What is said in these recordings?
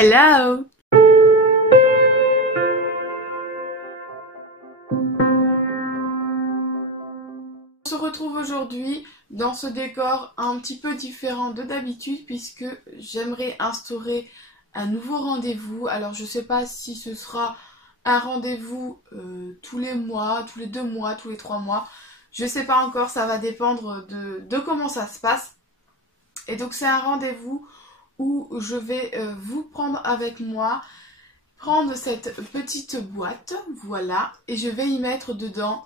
Hello! On se retrouve aujourd'hui dans ce décor un petit peu différent de d'habitude puisque j'aimerais instaurer un nouveau rendez-vous. Alors je sais pas si ce sera un rendez-vous tous les mois, tous les 2 mois, tous les 3 mois. Je sais pas encore, ça va dépendre de comment ça se passe. Et donc c'est un rendez-vous où je vais vous prendre avec moi, prendre cette petite boîte, voilà, et je vais y mettre dedans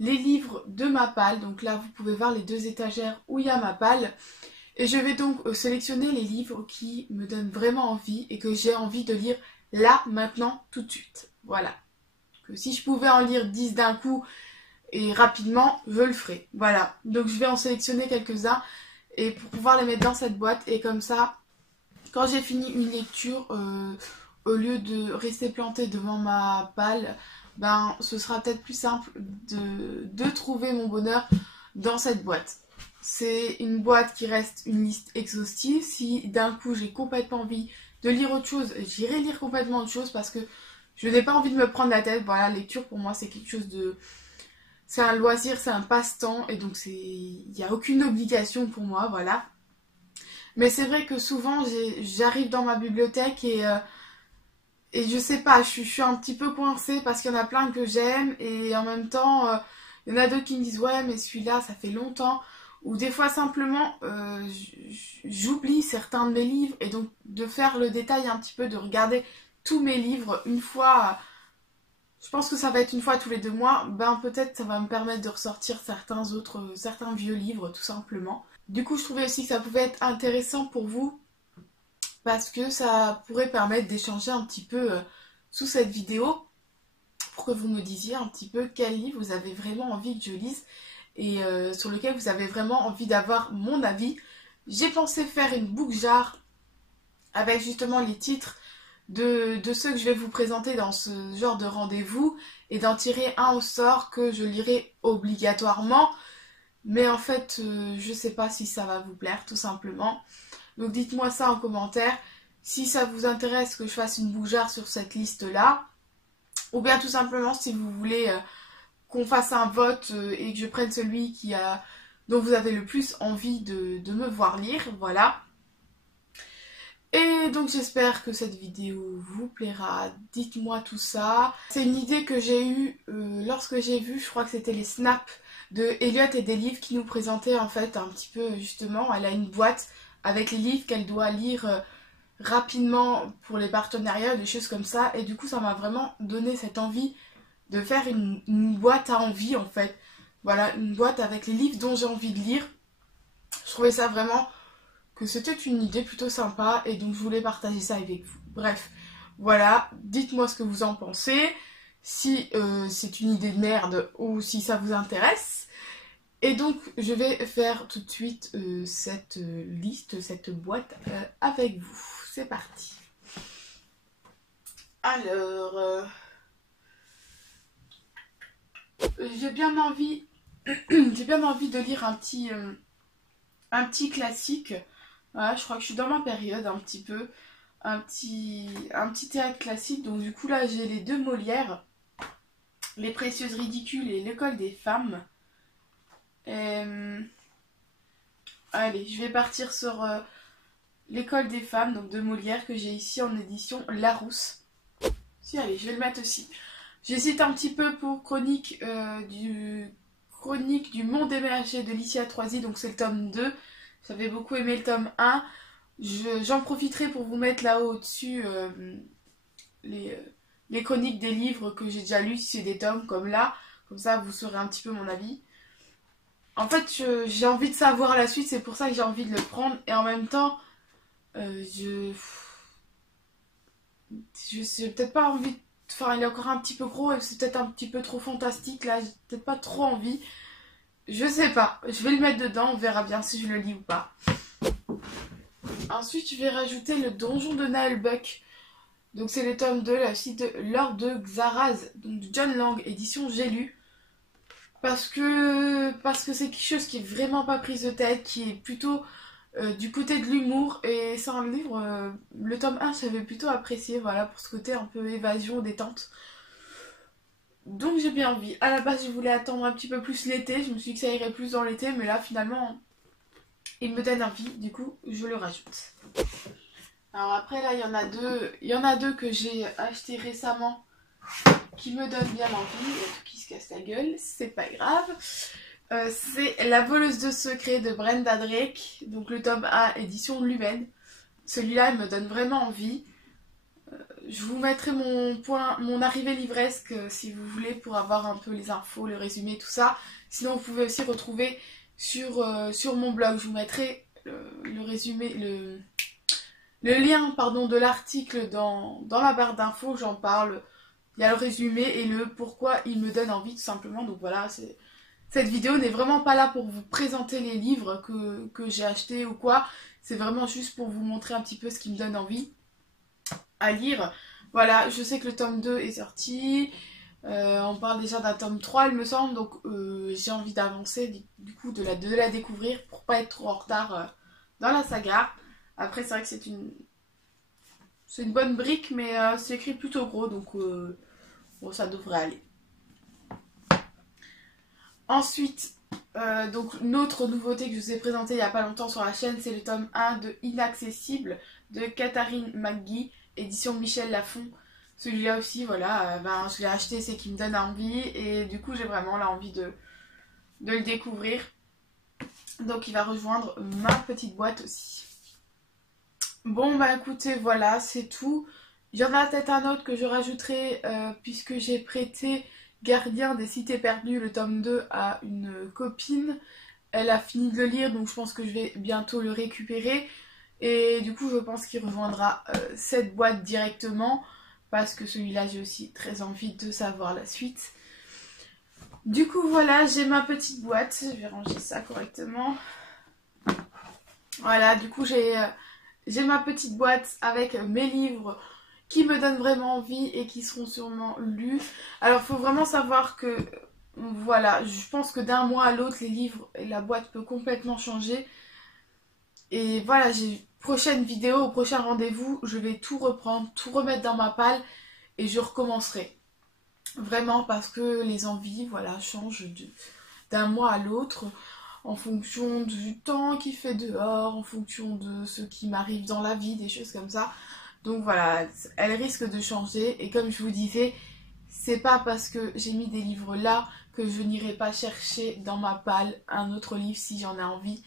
les livres de ma palle. Donc là vous pouvez voir les 2 étagères où il y a ma palle. Et je vais donc sélectionner les livres qui me donnent vraiment envie et que j'ai envie de lire là, maintenant, tout de suite. Voilà. Que si je pouvais en lire 10 d'un coup et rapidement, je le ferais. Voilà. Donc je vais en sélectionner quelques-uns et pour pouvoir les mettre dans cette boîte. Et comme ça, quand j'ai fini une lecture, au lieu de rester plantée devant ma palle, ben ce sera peut-être plus simple de trouver mon bonheur dans cette boîte. C'est une boîte qui reste une liste exhaustive. Si d'un coup j'ai complètement envie de lire autre chose, j'irai lire complètement autre chose parce que je n'ai pas envie de me prendre la tête. Voilà, la lecture pour moi c'est quelque chose de... C'est un loisir, c'est un passe-temps et donc il n'y a aucune obligation pour moi, voilà. Mais c'est vrai que souvent j'arrive dans ma bibliothèque et je sais pas, je suis un petit peu coincée parce qu'il y en a plein que j'aime et en même temps il y en a d'autres qui me disent ouais mais celui-là ça fait longtemps. Ou des fois simplement j'oublie certains de mes livres et donc de faire le détail un petit peu, de regarder tous mes livres une fois, je pense que ça va être une fois tous les 2 mois, ben peut-être ça va me permettre de ressortir certains vieux livres tout simplement. Du coup je trouvais aussi que ça pouvait être intéressant pour vous parce que ça pourrait permettre d'échanger un petit peu sous cette vidéo pour que vous me disiez un petit peu quel livre vous avez vraiment envie que je lise et sur lequel vous avez vraiment envie d'avoir mon avis. J'ai pensé faire une book jar avec justement les titres de ceux que je vais vous présenter dans ce genre de rendez-vous et d'en tirer un au sort que je lirai obligatoirement. Mais en fait, je sais pas si ça va vous plaire tout simplement. Donc dites-moi ça en commentaire si ça vous intéresse que je fasse une book jar sur cette liste-là. Ou bien tout simplement si vous voulez... qu'on fasse un vote et que je prenne celui dont vous avez le plus envie de me voir lire, voilà. Et donc j'espère que cette vidéo vous plaira, dites-moi tout ça. C'est une idée que j'ai eue lorsque j'ai vu, je crois que c'était les snaps de Elliot et des livres qui nous présentaient en fait un petit peu justement, elle a une boîte avec les livres qu'elle doit lire rapidement pour les partenariats, des choses comme ça, et du coup ça m'a vraiment donné cette envie de faire une boîte à envie en fait. Voilà, une boîte avec les livres dont j'ai envie de lire. Je trouvais ça vraiment que c'était une idée plutôt sympa et donc je voulais partager ça avec vous. Bref, voilà, dites-moi ce que vous en pensez, si c'est une idée de merde ou si ça vous intéresse. Et donc je vais faire tout de suite cette liste, cette boîte avec vous. C'est parti. Alors... j'ai bien envie de lire un petit classique. Voilà, je crois que je suis dans ma période un petit peu. Un petit théâtre classique. Donc du coup là j'ai les 2 Molières. Les Précieuses Ridicules et L'école des femmes. Allez, je vais partir sur L'école des femmes, donc de Molière, que j'ai ici en édition Larousse. Si, allez, je vais le mettre aussi. J'hésite un petit peu pour Chronique du Monde émergé de Licia Troisy, donc c'est le tome 2. J'avais beaucoup aimé le tome 1. J'en profiterai pour vous mettre là-haut au-dessus les chroniques des livres que j'ai déjà lus, si c'est des tomes comme là. Comme ça, vous saurez un petit peu mon avis. En fait, j'ai envie de savoir la suite, c'est pour ça que j'ai envie de le prendre. Et en même temps, j'ai peut-être pas envie de... Enfin, il est encore un petit peu gros et c'est peut-être un petit peu trop fantastique. Là, j'ai peut-être pas trop envie. Je sais pas. Je vais le mettre dedans. On verra bien si je le lis ou pas. Ensuite, je vais rajouter le Donjon de Naheulbeuk. Donc, c'est le tome 2, la suite de L'Ordre de Xaraz. Donc, de John Lang, édition J'ai lu. Parce que c'est quelque chose qui est vraiment pas prise de tête. Qui est plutôt du côté de l'humour. Et c'est un livre, le tome 1 j'avais plutôt apprécié, voilà, pour ce côté un peu évasion, détente. Donc j'ai bien envie. À la base je voulais attendre un petit peu plus l'été, je me suis dit que ça irait plus dans l'été, mais là finalement il me donne envie, du coup je le rajoute. Alors après là il y en a deux que j'ai acheté récemment qui me donnent bien envie. Il y a tout qui se casse la gueule, c'est pas grave. C'est La voleuse de secrets de Brenda Drake, donc le tome 1 édition Lumen. Celui-là il me donne vraiment envie. Je vous mettrai mon arrivée livresque si vous voulez pour avoir un peu les infos, le résumé, tout ça. Sinon vous pouvez aussi retrouver sur mon blog, je vous mettrai le résumé, le lien pardon, de l'article dans la barre d'infos, j'en parle. Il y a le résumé et le pourquoi il me donne envie tout simplement. Donc voilà, cette vidéo n'est vraiment pas là pour vous présenter les livres que j'ai achetés ou quoi. C'est vraiment juste pour vous montrer un petit peu ce qui me donne envie à lire. Voilà, je sais que le tome 2 est sorti. On parle déjà d'un tome 3 il me semble. Donc j'ai envie d'avancer, du coup de la découvrir pour pas être trop en retard dans la saga. Après c'est vrai que c'est une bonne brique, mais c'est écrit plutôt gros, donc bon, ça devrait aller. Ensuite, donc une autre nouveauté que je vous ai présentée il n'y a pas longtemps sur la chaîne, c'est le tome 1 de Inaccessible de Catherine McGee, édition Michel Lafon. Celui-là aussi, voilà, je l'ai acheté, c'est qu'il me donne envie, et du coup j'ai vraiment l'envie de le découvrir. Donc il va rejoindre ma petite boîte aussi. Bon bah écoutez, voilà, c'est tout. Il y en a peut-être un autre que je rajouterai puisque j'ai prêté Gardien des Cités Perdues, le tome 2, à une copine. Elle a fini de le lire, donc je pense que je vais bientôt le récupérer. Et du coup, je pense qu'il rejoindra cette boîte directement, parce que celui-là, j'ai aussi très envie de savoir la suite. Du coup, voilà, j'ai ma petite boîte. Je vais ranger ça correctement. Voilà, du coup, j'ai ma petite boîte avec mes livres qui me donnent vraiment envie et qui seront sûrement lus. Alors il faut vraiment savoir que, voilà, je pense que d'un mois à l'autre, les livres et la boîte peut complètement changer. Et voilà, prochaine vidéo, au prochain rendez-vous, je vais tout reprendre, tout remettre dans ma palle et je recommencerai. Vraiment parce que les envies, voilà, changent d'un mois à l'autre, en fonction du temps qu'il fait dehors, en fonction de ce qui m'arrive dans la vie, des choses comme ça. Donc voilà, elle risque de changer. Et comme je vous disais, c'est pas parce que j'ai mis des livres là que je n'irai pas chercher dans ma palle un autre livre si j'en ai envie.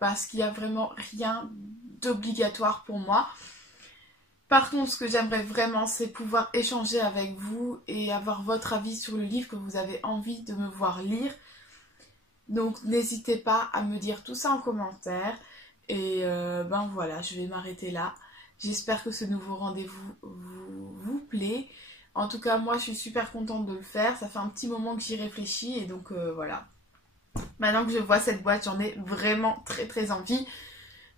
Parce qu'il n'y a vraiment rien d'obligatoire pour moi. Par contre, ce que j'aimerais vraiment, c'est pouvoir échanger avec vous et avoir votre avis sur le livre que vous avez envie de me voir lire. Donc n'hésitez pas à me dire tout ça en commentaire. Et ben voilà, je vais m'arrêter là. J'espère que ce nouveau rendez-vous vous plaît. En tout cas, moi je suis super contente de le faire. Ça fait un petit moment que j'y réfléchis et donc voilà. Maintenant que je vois cette boîte, j'en ai vraiment très très envie.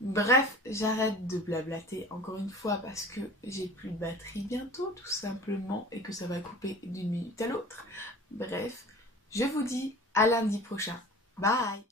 Bref, j'arrête de blablater encore une fois parce que j'ai plus de batterie bientôt tout simplement et que ça va couper d'une minute à l'autre. Bref, je vous dis à lundi prochain. Bye!